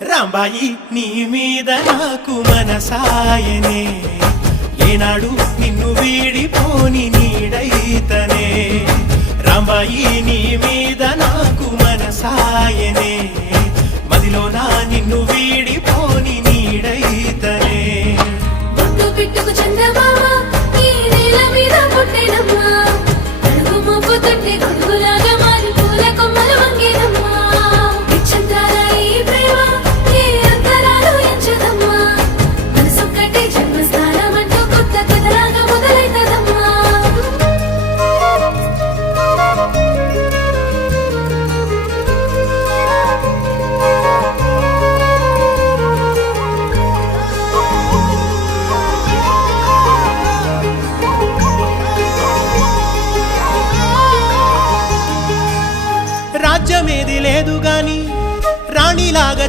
రాంబాయి నీ మీద నాకు మనసాయనే ఏనాడు నిన్ను వీడిపోని నీడైతనే రాంబాయి నీ మీద నాకు మనసాయనే మదిలోన నిన్ను వీడిపోని నీడైతనే బొట్టు పెట్టుకు చందమామ ఈ నేల మీద పుట్టినమ్మా అడుగు మోపు తొట్టి గొడుగులాగా మారి పూల కొమ్మలు వంగేనమ్మా నిశ్చంద్రాల ఈ ప్రేమ ఏ అంతరాలు ఎంచదమ్మా మనసొక్కటి జన్మస్థానం అంటూ కొత్త కథలాగా మొదలైతదమ్మా రాజ్యమేది లేదు గాని రాణిలాగా